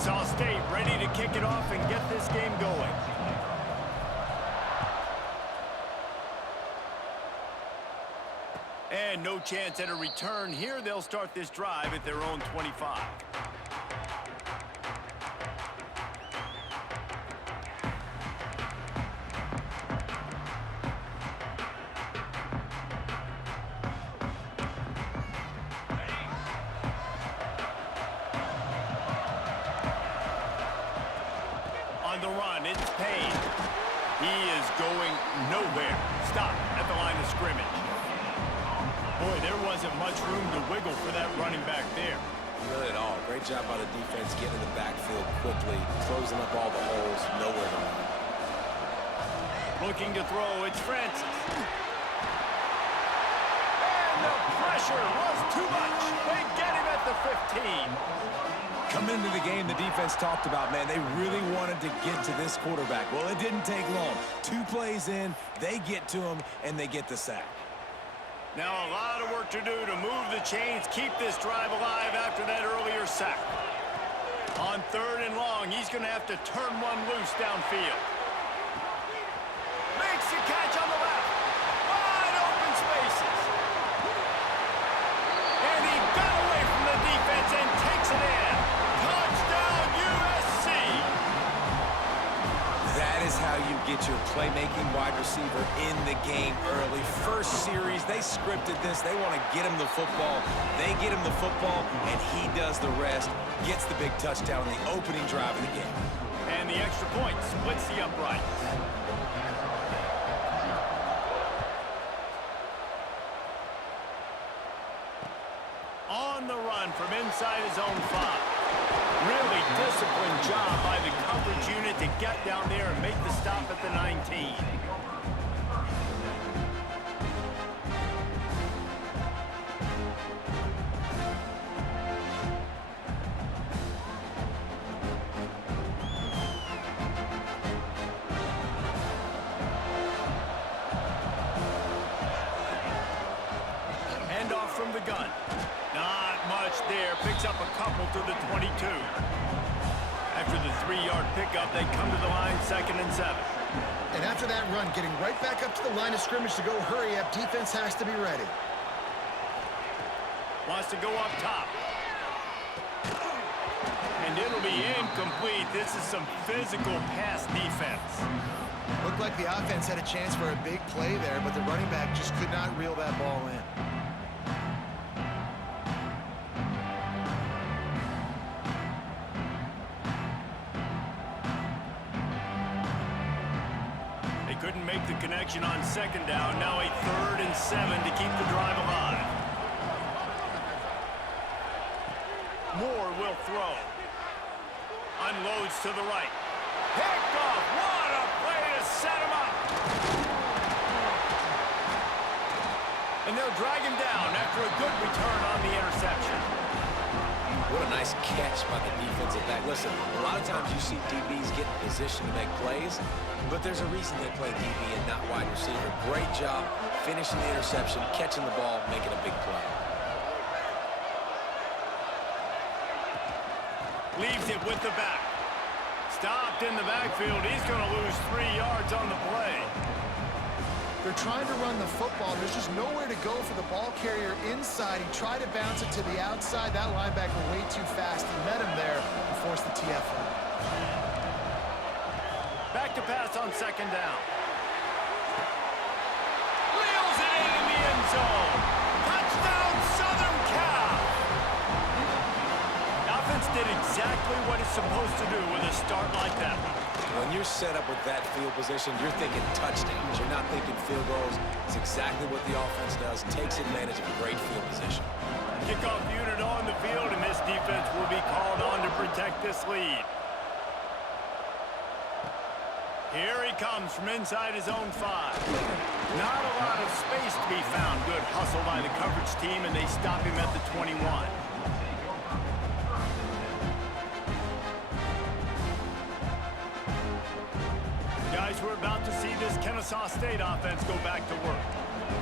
Kennesaw State ready to kick it off and get this game going. And no chance at a return here. They'll start this drive at their own 25. On the run, it's Payne. He is going nowhere. Stop at the line of scrimmage. Boy, there wasn't much room to wiggle for that running back there. Not at all. Great job by the defense getting in the backfield quickly, closing up all the holes, nowhere to run. Looking to throw, it's Francis. And the pressure was too much. They get him at the 15. Coming into the game, the defense talked about, man, they really wanted to get to this quarterback. Well, it didn't take long. 2 plays in, they get to him, and they get the sack. Now a lot of work to do to move the chains, keep this drive alive after that earlier sack. On 3rd and long, he's going to have to turn one loose downfield. Makes the catch on the left. Wide open spaces. And he got away from the defense and takes it in. Touchdown, USC. That is how you get your playmaking wide receiver in the game early. First series, they scripted this. They want to get him the football. They get him the football, and he does the rest. Gets the big touchdown in the opening drive of the game. And the extra point splits the uprights. On the run from inside his own 5. Really disciplined job by the coverage unit to get down there and make the stop at the 19. Handoff from the gun. Not much there. Picks up a couple to the 22. After the 3-yard pickup, they come to the line 2nd and 7. And after that run, getting right back up to the line of scrimmage to go hurry up, defense has to be ready. Wants to go up top. And it'll be incomplete. This is some physical pass defense. Looked like the offense had a chance for a big play there, but the running back just could not reel that ball in. Couldn't make the connection on 2nd down. Now a 3rd and 7 to keep the drive alive. Moore will throw. Unloads to the right. Picked off. What a play to set him up. And they'll drag him down after a good return on the interception. What a nice catch by the defensive back. Listen, a lot of times you see DBs get in position to make plays, but there's a reason they play DB and not wide receiver. Great job finishing the interception, catching the ball, making a big play. Leaves it with the back. Stopped in the backfield. He's going to lose 3 yards on the play. They're trying to run the football. There's just nowhere to go for the ball carrier inside. He tried to bounce it to the outside. That linebacker way too fast. He met him there and forced the TFL. Back to pass on 2nd down. Wheels it into the end zone. Touchdown, Southern Cal. The offense did exactly what it's supposed to do with a start like that. When you're set up with that field position, you're thinking touchdowns. You're not thinking field goals. It's exactly what the offense does. Takes advantage of a great field position. Kickoff unit on the field, and this defense will be called on to protect this lead. Here he comes from inside his own 5. Not a lot of space to be found. Good hustle by the coverage team, and they stop him at the 21. Guys, we're about to see this Kennesaw State offense go back to work.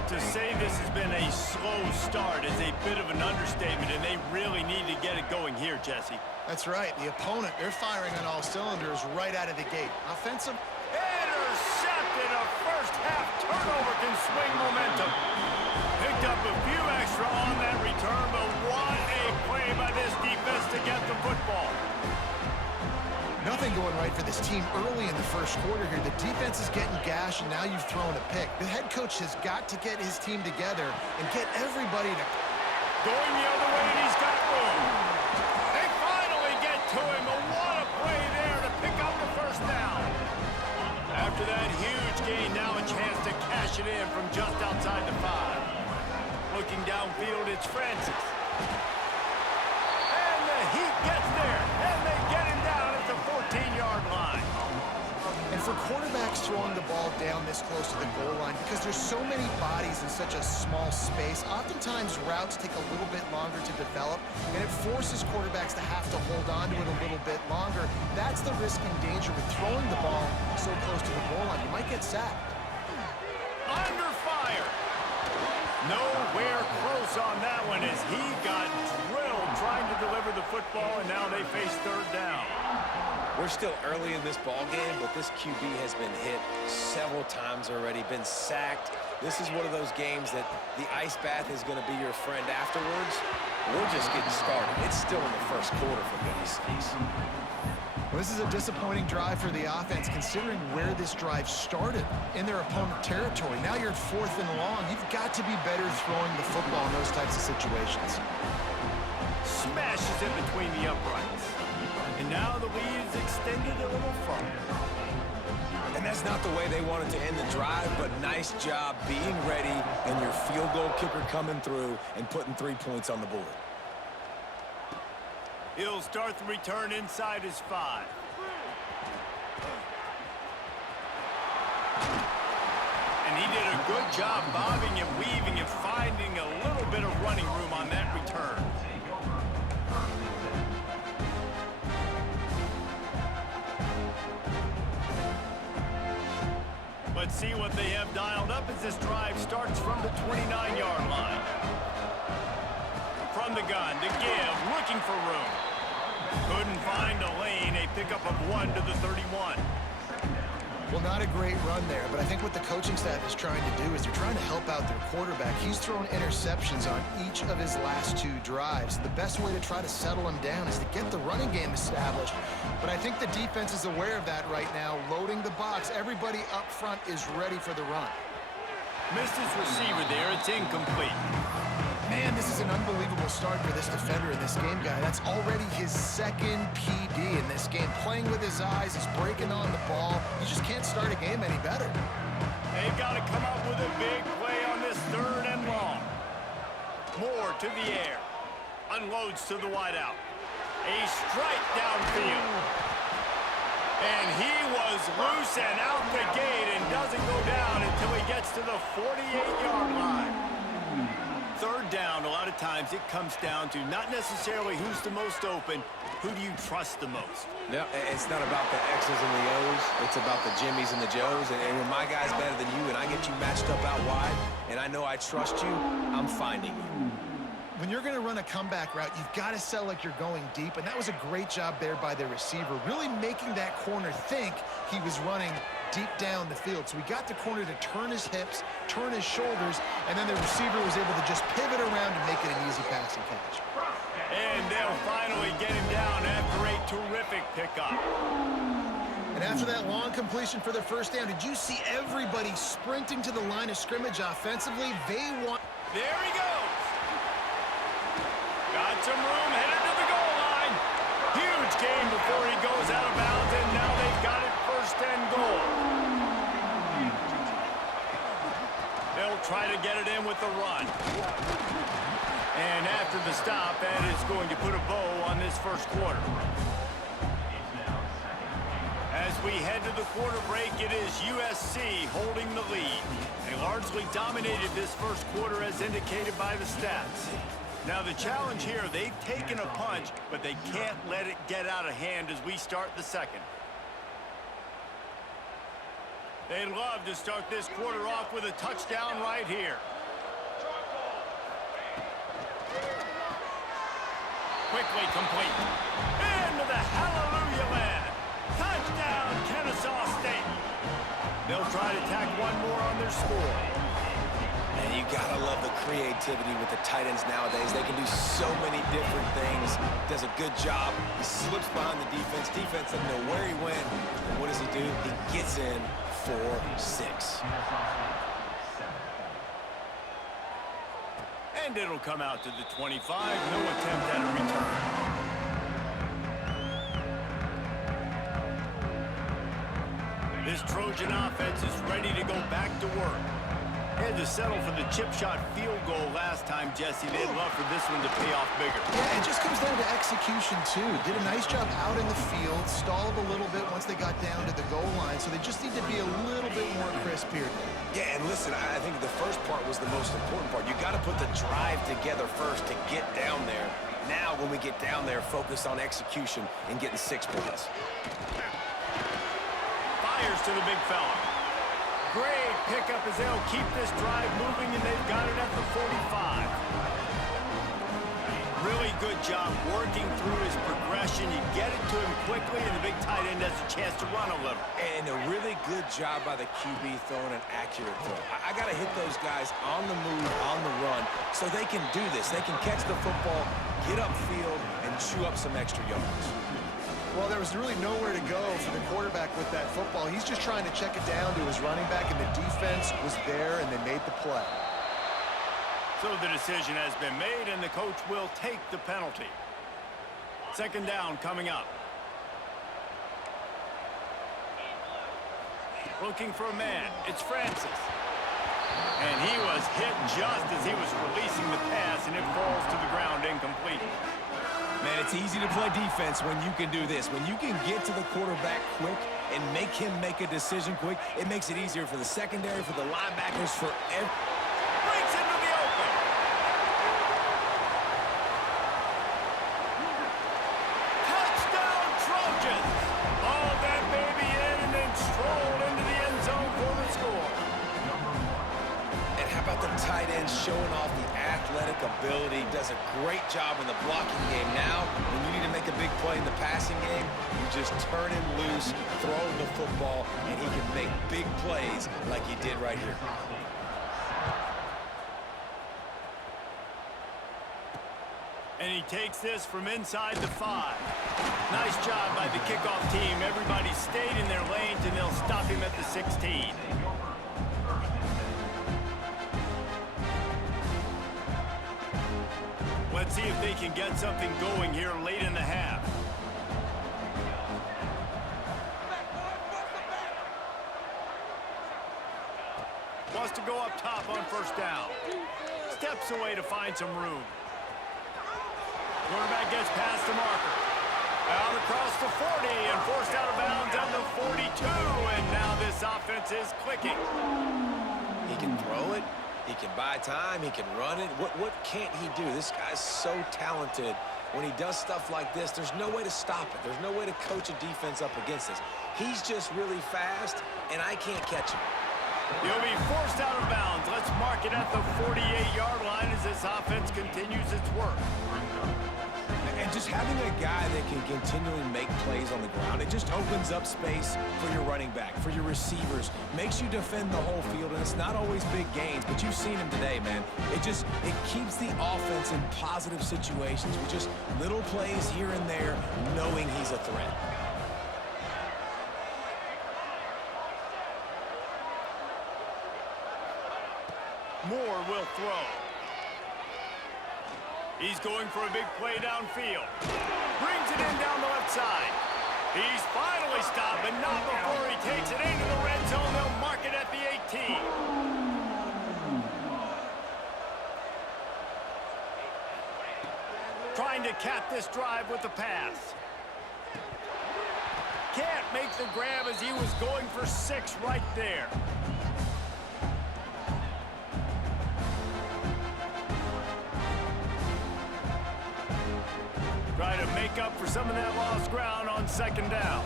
To say this has been a slow start is a bit of an understatement, and they really need to get it going here, Jesse. That's right. The opponent, they're firing on all cylinders right out of the gate. Offensive. Intercepted. A first-half turnover can swing momentum. Picked up a few extra on that return, but what a play by this defense to get the football. Nothing going right for this team early in the first quarter here. The defense is getting gashed, and now you've thrown a pick. The head coach has got to get his team together and get everybody to... Going the other way, and he's got room. They finally get to him, but what a play there to pick up the first down. After that huge gain, now a chance to cash it in from just outside the 5. Looking downfield, it's Francis. And the Heat gets there, and they get him down at the 14-yard line. And for quarterbacks throwing the ball down this close to the goal line, because there's so many bodies in such a small space, oftentimes routes take a little bit longer to develop, and it forces quarterbacks to have to hold on to it a little bit longer. That's the risk and danger with throwing the ball so close to the goal line. You might get sacked. Under fire. Nowhere close on that one as he got drilled trying to deliver the football, and now they face third down. We're still early in this ball game, but this QB has been hit several times already, been sacked. This is one of those games that the ice bath is going to be your friend afterwards. We're just getting started. It's still in the first quarter, for goodness sakes. Well, this is a disappointing drive for the offense, considering where this drive started in their opponent territory. Now you're at 4th and long. You've got to be better throwing the football in those types of situations. Smashes it between the uprights. And now the lead is extended a little further. And that's not the way they wanted to end the drive, but nice job being ready and your field goal kicker coming through and putting 3 points on the board. He'll start the return inside his 5. And he did a good job bobbing and weaving and finding a little bit of running room on that return. Let's see what they have dialed up as this drive starts from the 29-yard line. From the gun to give, looking for room. Couldn't find a lane, a pickup of 1 to the 31. Well, not a great run there, but I think what the coaching staff is trying to do is they're trying to help out their quarterback. He's thrown interceptions on each of his last 2 drives. The best way to try to settle him down is to get the running game established. But I think the defense is aware of that right now, loading the box. Everybody up front is ready for the run. Missed his receiver there. It's incomplete. Man, this is an unbelievable start for this defender in this game, guy. That's already his 2nd PD in this game. Playing with his eyes, he's breaking on the ball. You just can't start a game any better. They've got to come up with a big play on this 3rd and long. Moore to the air. Unloads to the wideout. A strike downfield. And he was loose and out the gate and doesn't go down until he gets to the 48-yard line. 3rd down, a lot of times it comes down to not necessarily who's the most open, who do you trust the most? No, it's not about the X's and the O's. It's about the Jimmys and the Joes. And when my guy's better than you and I get you matched up out wide and I know I trust you, I'm finding you. When you're going to run a comeback route, you've got to sell like you're going deep, and that was a great job there by the receiver, really making that corner think he was running deep down the field. So he got the corner to turn his hips, turn his shoulders, and then the receiver was able to just pivot around and make it an easy pass and catch. And they'll finally get him down after a terrific pickup. And after that long completion for the first down, did you see everybody sprinting to the line of scrimmage offensively? They want... There he goes. Got some room, headed to the goal line. Huge gain before he goes out of bounds, and now they've got it 1st and goal. They'll try to get it in with the run. And after the stop, that is going to put a bow on this first quarter. As we head to the quarter break, it is USC holding the lead. They largely dominated this first quarter as indicated by the stats. Now the challenge here, they've taken a punch, but they can't let it get out of hand as we start the second. They'd love to start this quarter off with a touchdown right here. Quickly complete. Into the hallelujah land. Touchdown, Kennesaw State. They'll try to tack one more on their score. And you gotta love the creativity with the tight ends nowadays. They can do so many different things. Does a good job. He slips behind the defense. Defense doesn't know where he went. And what does he do? He gets in for 6. And it'll come out to the 25. No attempt at a return. This Trojan offense is ready to go back to work. Had to settle for the chip shot field goal last time, Jesse. They'd love for this one to pay off bigger. Yeah, it just comes down to execution, too. Did a nice job out in the field, stalled a little bit once they got down to the goal line, so they just need to be a little bit more crisp here. Yeah, and listen, I think the first part was the most important part. You got to put the drive together first to get down there. Now, when we get down there, focus on execution and getting 6 points. Fires to the big fella. Great pickup as they'll keep this drive moving, and they've got it at the 45. Really good job working through his progression. You get it to him quickly, and the big tight end has a chance to run a little. And a really good job by the QB throwing an accurate throw. I got to hit those guys on the move, on the run, so they can do this. They can catch the football, get upfield, and chew up some extra yards. Well, there was really nowhere to go for the quarterback with that football. He's just trying to check it down to his running back, and the defense was there, and they made the play. So the decision has been made, and the coach will take the penalty. Second down coming up. Looking for a man. It's Francis. And he was hit just as he was releasing the pass, and it falls to the ground incomplete. Man, it's easy to play defense when you can do this. When you can get to the quarterback quick and make him make a decision quick, it makes it easier for the secondary, for the linebackers, for every... Breaks into the open. Touchdown, Trojans. All that baby in and then strolled into the end zone for the score. And how about the tight end showing off the athletic ability? Does a great job in the blocking game. Now, when you need to make a big play in the passing game, you just turn him loose, throw him the football, and he can make big plays like he did right here. And he takes this from inside the 5. Nice job by the kickoff team. Everybody stayed in their lanes, and they'll stop him at the 16. Let's see if they can get something going here late in the half. Wants to go up top on first down. Steps away to find some room. Quarterback gets past the marker. Out across the 40 and forced out of bounds at the 42. And now this offense is clicking. He can throw it. He can buy time. He can run it. What can't he do? This guy's so talented. When he does stuff like this, there's no way to stop it. There's no way to coach a defense up against this. He's just really fast, and I can't catch him. He'll be forced out of bounds. Let's mark it at the 48-yard line as this offense continues its work. And just having a guy that can continually make plays on the ground, it just opens up space for your running back, for your receivers, makes you defend the whole field, and it's not always big gains, but you've seen him today, man. It keeps the offense in positive situations with just little plays here and there, knowing he's a threat. Moore will throw. He's going for a big play downfield. Brings it in down the left side. He's finally stopped, but not before he takes it into the red zone. They'll mark it at the 18. Trying to cap this drive with the pass. Can't make the grab as he was going for 6 right there. Try to make up for some of that lost ground on second down.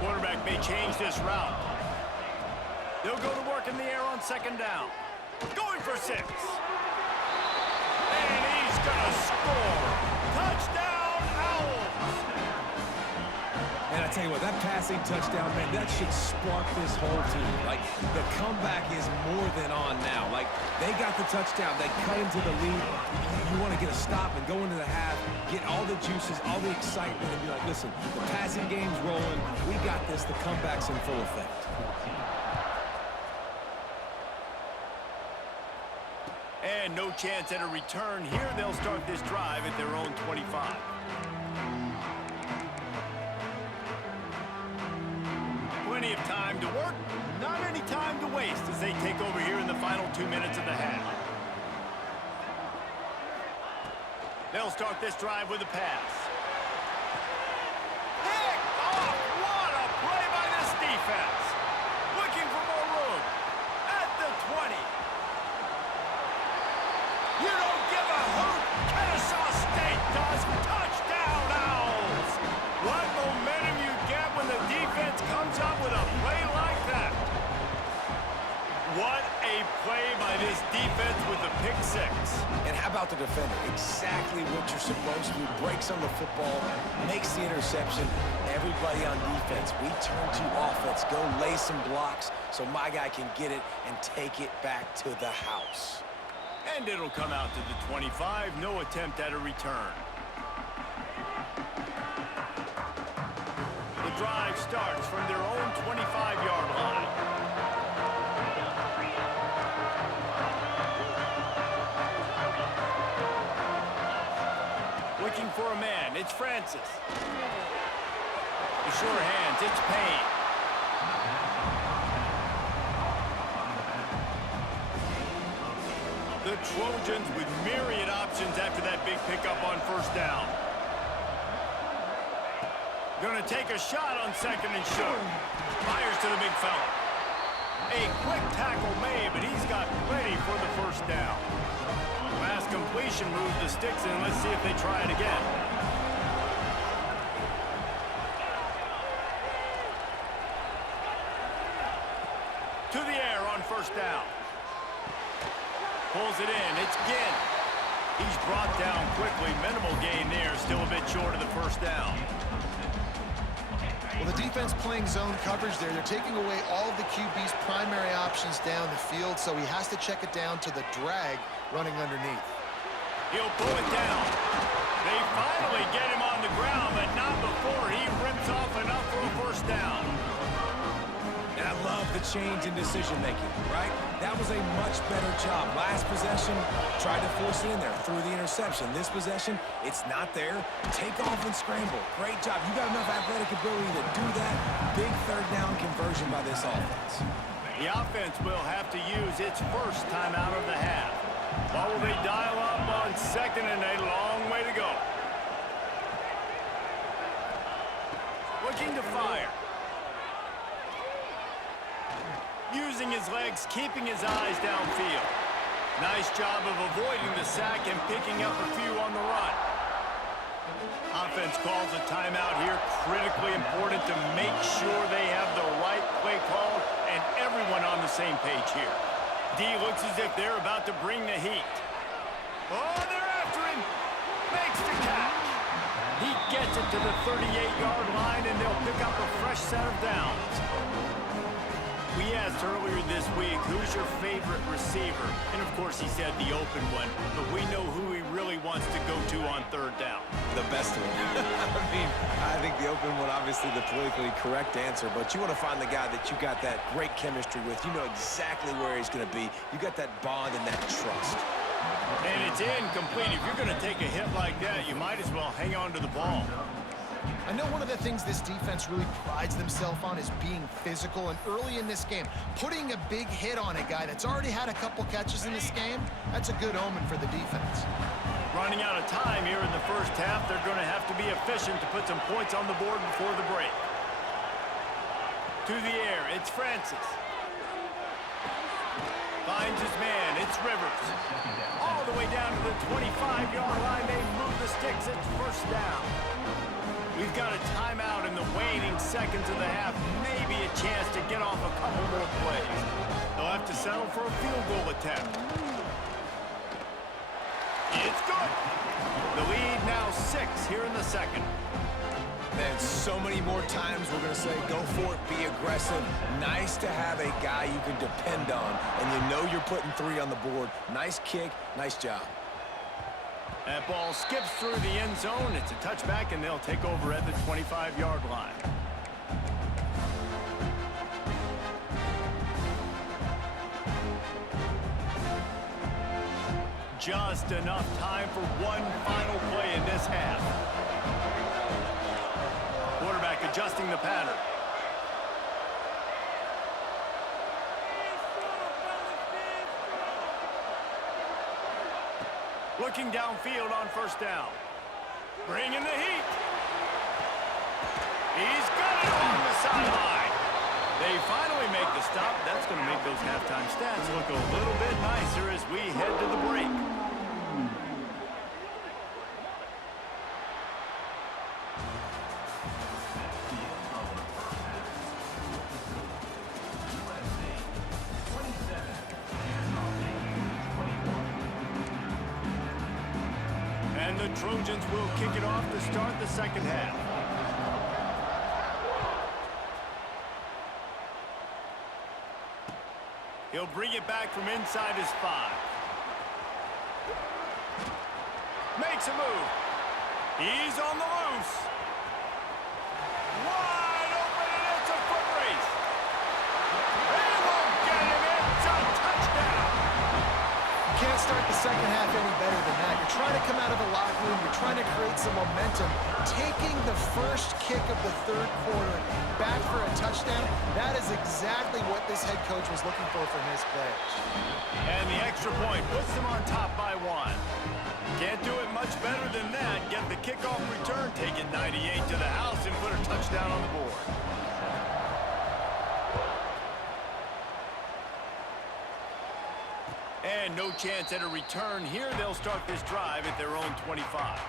Quarterback may change this route. They'll go to work in the air on second down. Going for 6. And he's going to score. Touchdown, Owls. And I tell you what, that passing touchdown, man, that should spark this whole team. Like, the comeback is more than on now. Like, they got the touchdown. They cut into the lead. You want to get a stop and go into the half, get all the juices, all the excitement, and be like, listen, the passing game's rolling. We got this. The comeback's in full effect. And no chance at a return here. They'll start this drive at their own 25. Plenty of time to work, not any time to waste as they take over here in the final 2 minutes of the half. They'll start this drive with a pass. Picked off! What a play by this defense! Looking for more room at the 20. You don't give a hoot! Kennesaw State does! Touchdown, Owls! What momentum you get when the defense comes up with a play like that. What a play by this defense with the pick 6. And how about the defender? Exactly what you're supposed to do. Breaks on the football, makes the interception. Everybody on defense, we turn to offense. Go lay some blocks so my guy can get it and take it back to the house. And it'll come out to the 25. No attempt at a return. The drive starts from their own 25-yard line. Looking for a man. It's Francis. The sure hands. It's Payne. The Trojans with myriad options after that big pickup on first down. Gonna take a shot on second and short. Fires to the big fella. A quick tackle made, but he's got plenty for the first down. Last completion moves the sticks in. Let's see if they try it again. To the air on first down. Pulls it in. It's Ginn. He's brought down quickly. Minimal gain there. Still a bit short of the first down. Well, the defense playing zone coverage there. They're taking away all of the QB's primary options down the field, so he has to check it down to the drag running underneath. He'll pull it down. They finally get him on the ground, but not before he rips off enough for a first down. And I love the change in decision-making, right? That was a much better job. Last possession, tried to force it in there, threw the interception. This possession, it's not there. Take off and scramble. Great job. You got enough athletic ability to do that. Big third down conversion by this offense. The offense will have to use its first time out of the half. What will they dial up on second and a long way to go? Looking to fire. Using his legs, keeping his eyes downfield. Nice job of avoiding the sack and picking up a few on the run. Offense calls a timeout here. Critically important to make sure they have the right play call and everyone on the same page here. D looks as if they're about to bring the heat. Oh, they're after him. Makes the catch. He gets it to the 38-yard line, and they'll pick up a fresh set of downs. We asked earlier this week, who's your favorite receiver? And, of course, he said the open one. But we know who he really wants to go to on third down. The best of them. I mean, I think the open one, obviously the politically correct answer, but you want to find the guy that you got that great chemistry with. You know exactly where he's going to be. You got that bond and that trust. And it's incomplete. If you're going to take a hit like that, you might as well hang on to the ball. I know one of the things this defense really prides themselves on is being physical, and early in this game, putting a big hit on a guy that's already had a couple catches in this game, that's a good omen for the defense. Running out of time here in the first half, they're going to have to be efficient to put some points on the board before the break. To the air, it's Francis. Finds his man, it's Rivers. All the way down to the 25-yard line, they move the sticks, it's first down. We've got a timeout in the waning seconds of the half. Maybe a chance to get off a couple more plays. They'll have to settle for a field goal attempt. It's good. The lead now 6 here in the second. Man, so many more times we're going to say, go for it, be aggressive. Nice to have a guy you can depend on, and you know you're putting 3 on the board. Nice kick, nice job. That ball skips through the end zone. It's a touchback, and they'll take over at the 25-yard line. Just enough time for one final play in this half. Quarterback adjusting the pattern. Looking downfield on first down. Bringing the heat. He's got it along the sideline. They finally make the stop. That's going to make those halftime stats look a little bit nicer as we head to the break. And the Trojans will kick it off to start the second half. He'll bring it back from inside his 5. Makes a move. He's on the loose. Wide open, and it's a foot race. They won't get him. It's a touchdown. You can't start the second half any better than that. You're trying to come out of the locker room. You're trying to create some momentum. Taking the first kick of the third quarter back for a touchdown, that is exactly what this head coach was looking for from his players. And the extra point puts them on top by 1. Can't do it much better than that. Get the kickoff return, take it 98 to the house, and put a touchdown on the board. And no chance at a return here. They'll start this drive at their own 25.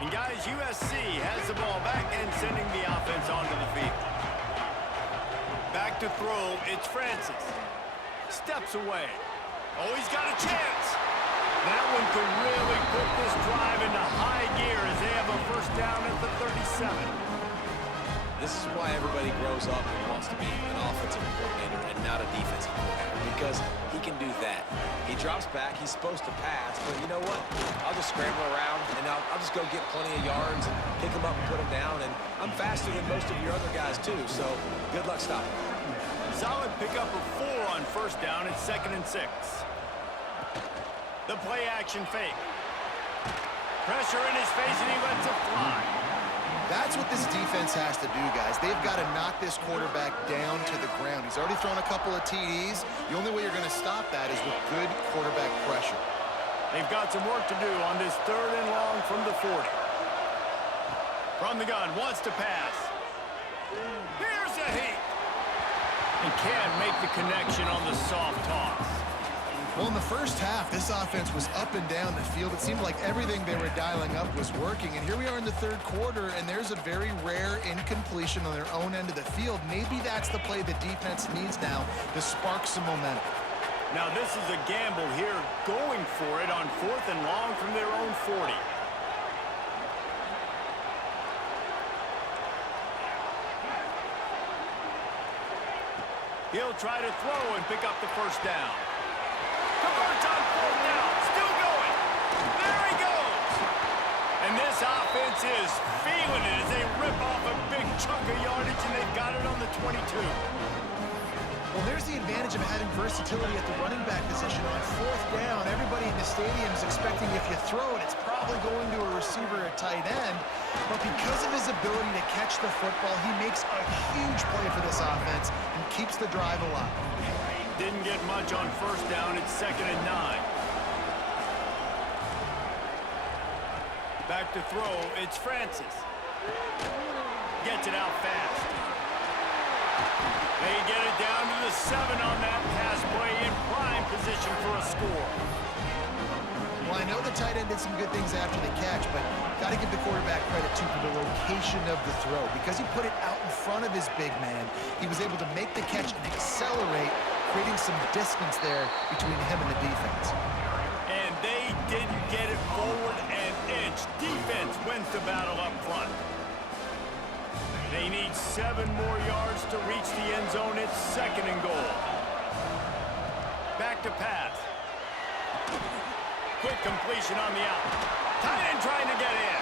And guys, USC has the ball back and sending the offense onto the field. Back to throw, it's Francis. Steps away. Oh, he's got a chance. That one could really put this drive into high gear as they have a first down at the 37. This is why everybody grows up and wants to be an offensive coordinator and not a defensive coordinator, because he can do that. He drops back, he's supposed to pass, but you know what? I'll just scramble around, and I'll just go get plenty of yards and pick him up and put him down, and I'm faster than most of your other guys too, so good luck stopping. Solid pickup of 4 on first down. It's 2nd and 6. The play action fake. Pressure in his face, and he lets it fly. That's what this defense has to do, guys. They've got to knock this quarterback down to the ground. He's already thrown a couple of TDs. The only way you're going to stop that is with good quarterback pressure. They've got some work to do on this 3rd and long from the 40. From the gun, wants to pass. Here's a heat. And can't make the connection on the soft toss. Well, in the first half, this offense was up and down the field. It seemed like everything they were dialing up was working. And here we are in the third quarter, and there's a very rare incompletion on their own end of the field. Maybe that's the play the defense needs now to spark some momentum. Now, this is a gamble here, going for it on 4th and long from their own 40. He'll try to throw and pick up the first down. Converts on 4th down. Still going. There he goes. And this offense is feeling it as they rip off a big chunk of yardage, and they've got it on the 22. Well, there's the advantage of having versatility at the running back position. On 4th down, everybody in the stadium is expecting if you throw it, it's probably going to a receiver at tight end. But because of his ability to catch the football, he makes a huge play for this offense and keeps the drive alive. Didn't get much on first down. It's 2nd and 9. Back to throw. It's Francis. Gets it out fast. They get it down to the 7 on that pass play, in prime position for a score. Well, I know the tight end did some good things after the catch, but got to give the quarterback credit, too, for the location of the throw. Because he put it out in front of his big man, he was able to make the catch and accelerate, creating some distance there between him and the defense. And they didn't get it forward an inch. Defense wins the battle up front. They need 7 more yards to reach the end zone. It's 2nd and goal. Back to pass. Quick completion on the out. Tight end trying to get in.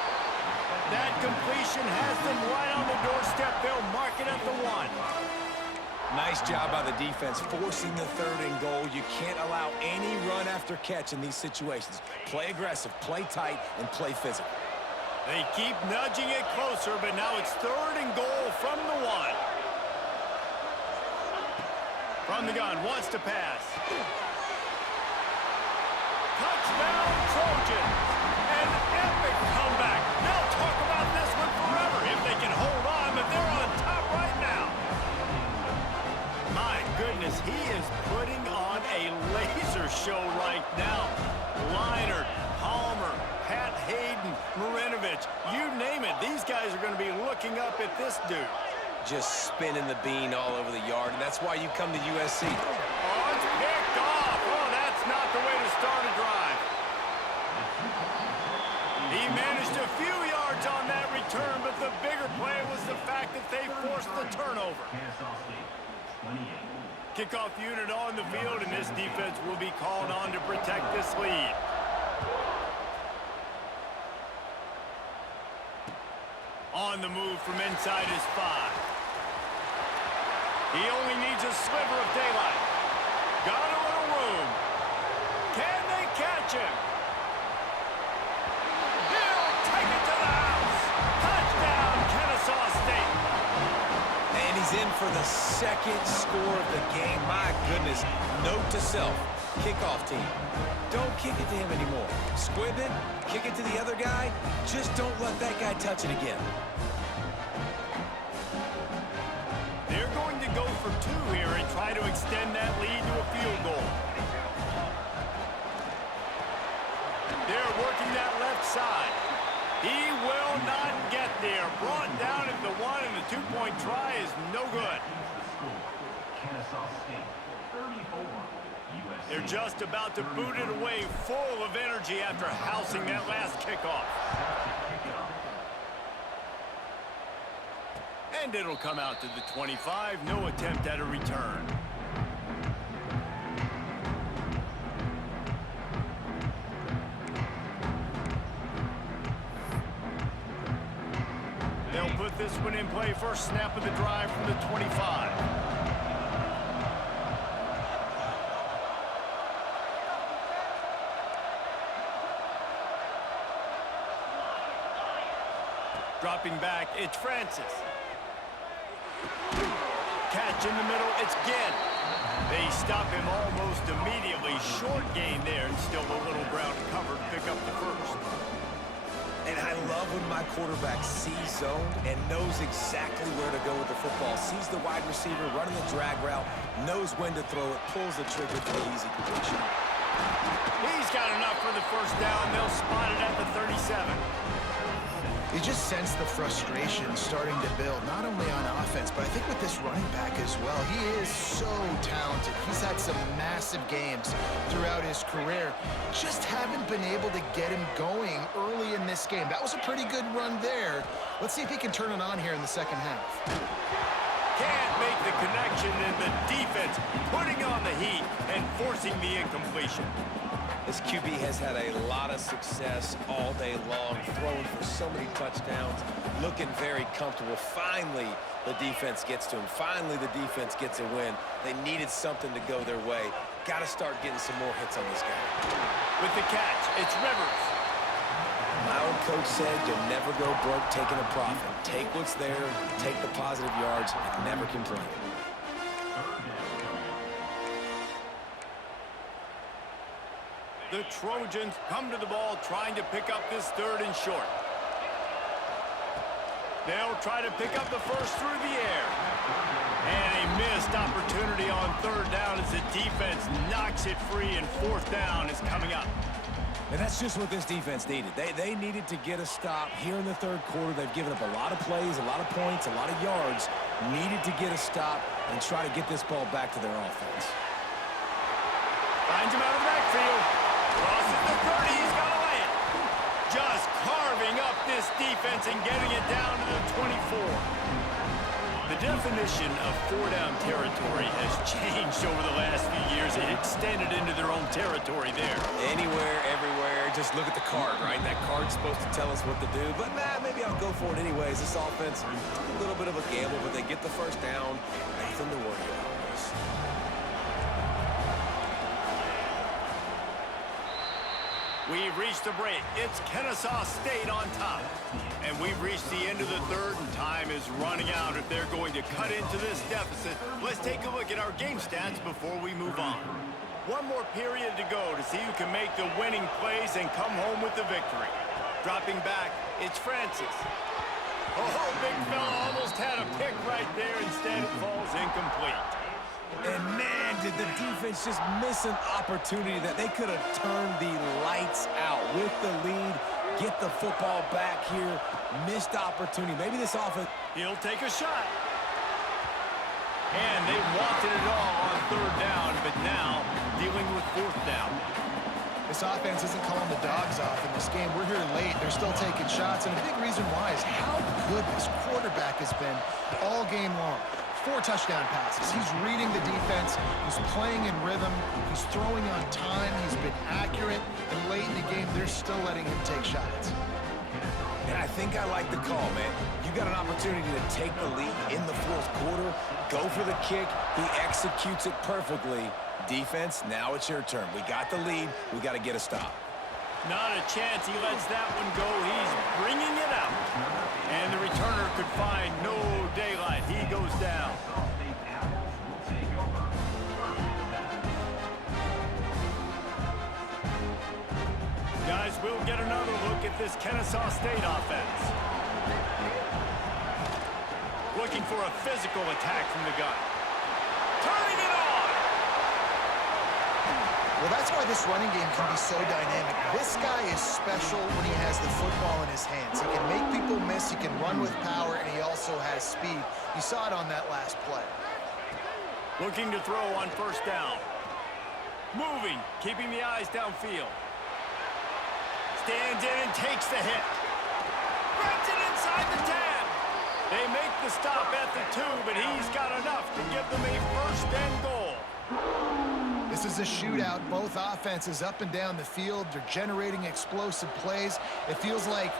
That completion has them right on the doorstep. They'll mark it at the 1. Nice job by the defense forcing the 3rd and goal. You can't allow any run after catch in these situations. Play aggressive, play tight, and play physical. They keep nudging it closer, but now it's 3rd and goal from the 1. From the gun, wants to pass. Touchdown, Trojans! An epic comeback. They'll talk about this one forever if they can hold on, but they're on top right now. My goodness, he is putting on a laser show right now. Leinart, Palmer, Pat Hayden, Marinovich, you name it. These guys are going to be looking up at this dude. Just spinning the bean all over the yard, and that's why you come to USC. Oh, it's picked off. Oh, that's not the way to start a drive. He managed a few yards on that return, but the bigger play was the fact that they forced the turnover. Kickoff unit on the field, and this defense will be called on to protect this lead. On the move from inside his 5. He only needs a sliver of daylight. Got a little room. Can they catch him? He'll take it to the house. Touchdown, Kennesaw State. And he's in for the 2nd score of the game. My goodness. Note to self, kickoff team. Don't kick it to him anymore. Squib it, kick it to the other guy. Just don't let that guy touch it again. They're going to go for 2 here and try to extend that lead to a field goal. They're working that left side. He will not get there. Brought down at the 1, and the 2-point try is no good. They're just about to boot it away, full of energy after housing that last kickoff. And it'll come out to the 25. No attempt at a return. They'll put this one in play. First snap of the drive from the 25. Dropping back, it's Francis. Catch in the middle, it's Ginn. They stop him almost immediately. Short gain there, and still a little ground covered. Pick up the 1st. And I love when my quarterback sees zone and knows exactly where to go with the football. Sees the wide receiver running the drag route, knows when to throw it, pulls the trigger for the easy completion. He's got enough for the 1st down. They'll spot it at the 37. You just sense the frustration starting to build, not only on offense, but I think with this running back as well. He is so talented. He's had some massive games throughout his career. Just haven't been able to get him going early in this game. That was a pretty good run there. Let's see if he can turn it on here in the 2nd half. Can't make the connection, and the defense putting on the heat and forcing the incompletion. This QB has had a lot of success all day long, throwing for so many touchdowns, looking very comfortable. Finally, the defense gets to him. Finally, the defense gets a win. They needed something to go their way. Got to start getting some more hits on this guy. With the catch, it's Rivers. My old coach said you'll never go broke taking a profit. Take what's there, take the positive yards, and never complain. The Trojans come to the ball trying to pick up this 3rd and short. They'll try to pick up the 1st through the air. And a missed opportunity on 3rd down as the defense knocks it free, and 4th down is coming up. And that's just what this defense needed. They needed to get a stop here in the third quarter. They've given up a lot of plays, a lot of points, a lot of yards. Needed to get a stop and try to get this ball back to their offense. Finds him out of the backfield. Crosses the 30. He's got to lay it. Just carving up this defense and getting it down to the 24. The definition of four-down territory has changed over the last few years. It extended into their own territory there. Anywhere, everywhere, just look at the card, right? That card's supposed to tell us what to do, but maybe I'll go for it anyways. This offense, a little bit of a gamble, but they get the first down. Nothing to worry about. We've reached the break. It's Kennesaw State on top. And we've reached the end of the third, and time is running out if they're going to cut into this deficit. Let's take a look at our game stats before we move on. One more period to go to see who can make the winning plays and come home with the victory. Dropping back, it's Francis. Oh, big fella almost had a pick right there. Instead, it falls incomplete. And man, did the defense just miss an opportunity that they could have turned the lights out with the lead, get the football back here, missed opportunity. Maybe this offense... He'll take a shot. And they wanted it all on third down, but now dealing with fourth down. This offense isn't calling the dogs off in this game. We're here late. They're still taking shots, and a big reason why is how good this quarterback has been all game long. 4 touchdown passes. He's reading the defense. He's playing in rhythm. He's throwing on time. He's been accurate. And late in the game, they're still letting him take shots. And I think I like the call, man. You got an opportunity to take the lead in the fourth quarter. Go for the kick. He executes it perfectly. Defense, now it's your turn. We got the lead. We got to get a stop. Not a chance he lets that one go. He's bringing it out. And the returner could find no daylight. He goes down. Guys, we'll get another look at this Kennesaw State offense. Looking for a physical attack from the gun. Turning it on! Well, that's why this running game can be so dynamic. This guy is special when he has the football in his hands. He can make people miss, he can run with power, and he also has speed. You saw it on that last play. Looking to throw on first down. Moving, keeping the eyes downfield. Stands in and takes the hit. Grabs it inside the 10. They make the stop at the 2, but he's got enough to give them a first and goal. This is a shootout. Both offenses up and down the field. They're generating explosive plays. It feels like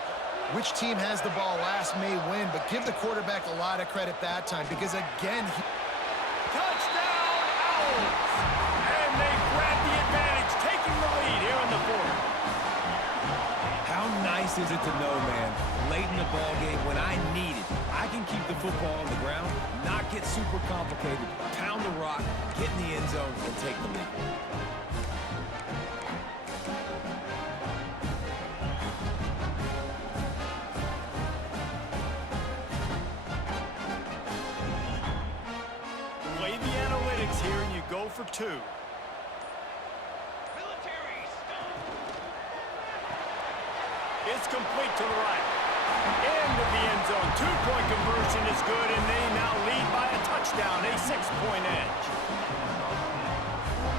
which team has the ball last may win, but give the quarterback a lot of credit that time because, again, touchdown, Owls! And they grab the advantage, taking the lead here in the fourth. How nice is it to know, man, late in the ball game when I need it, I can keep the football on the ground, not get super complicated, pound the rock, get in the end zone, and take the lead. Play the analytics here, and you go for 2. It's complete to the right. Into the end zone. 2-point conversion is good, and they now lead by a touchdown, a 6-point edge.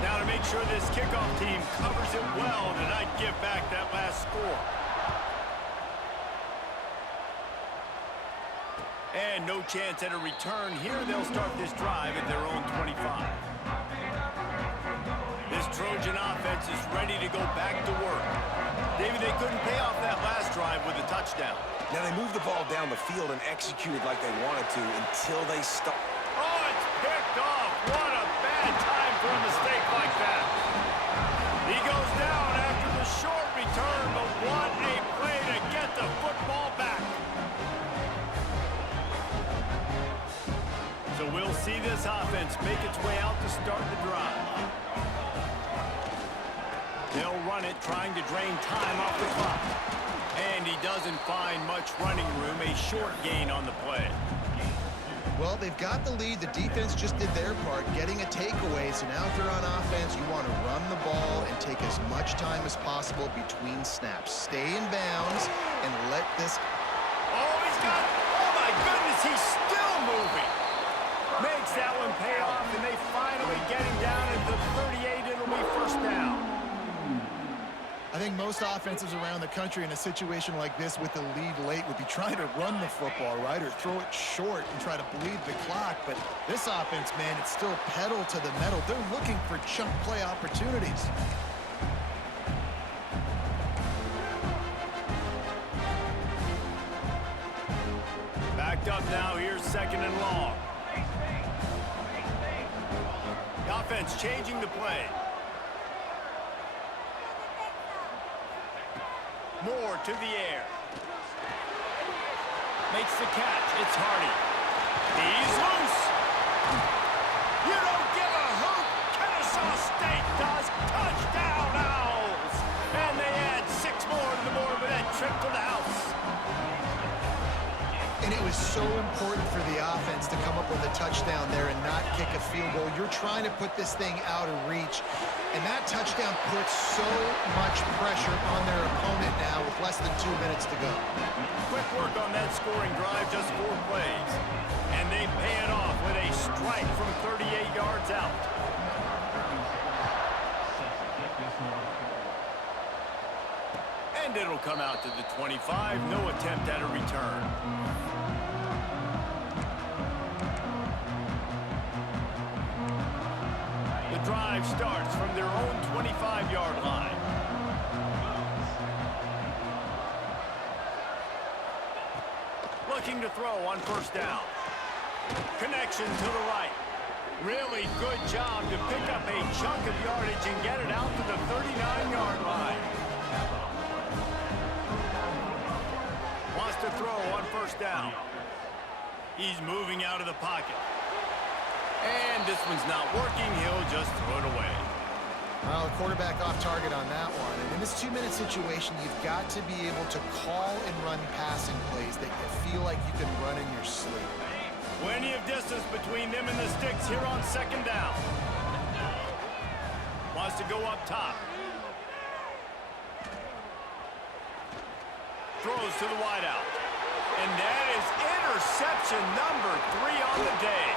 Now to make sure this kickoff team covers it well to not give back that last score. And no chance at a return here. They'll start this drive at their own 25. This Trojan offense is ready to go back to work. David, they couldn't pay off that last drive with a touchdown. Now they moved the ball down the field and executed like they wanted to until they stopped. Oh, it's picked off. What a bad time for a mistake like that. He goes down after the short return, but what a play to get the football back. So we'll see this offense make its way out to start the drive. They'll run it, trying to drain time off the clock. And he doesn't find much running room, a short gain on the play. Well, they've got the lead. The defense just did their part, getting a takeaway. So now if they're on offense, you want to run the ball and take as much time as possible between snaps. Stay in bounds and let this... Oh, he's got... Oh, my goodness, he's still moving. Makes that one pay off, and they finally get him down at the 38. It'll be first down. I think most offenses around the country in a situation like this with the lead late would be trying to run the football, right, or throw it short and try to bleed the clock. But this offense, man, it's still pedal to the metal. They're looking for chunk play opportunities. Backed up now. Here's second and long. The offense changing the play. Moore to the air. Makes the catch. It's Hardy. He's loose. You don't give a hoot. Kennesaw State does. Touchdown, Owls. And they add 6 more to the board with that trip to the house. And it was so important for the offense to come up with a touchdown there and not kick a field goal. You're trying to put this thing out of reach. And that touchdown puts so much pressure on their opponent now with less than 2 minutes to go. Quick work on that scoring drive, just 4 plays. And they pay it off with a strike from 38 yards out. And it'll come out to the 25. No attempt at a return. The drive starts from their own 25-yard line. Looking to throw on first down. Connection to the right. Really good job to pick up a chunk of yardage and get it out to the 39-yard line. Wants to throw on first down. He's moving out of the pocket. And this one's not working. He'll just throw it away. Well, the quarterback off target on that one. And in this 2-minute situation, you've got to be able to call and run passing plays that you feel like you can run in your sleep. Plenty of distance between them and the sticks here on second down. Wants to go up top. Throws to the wideout. And that is interception number 3 on the day.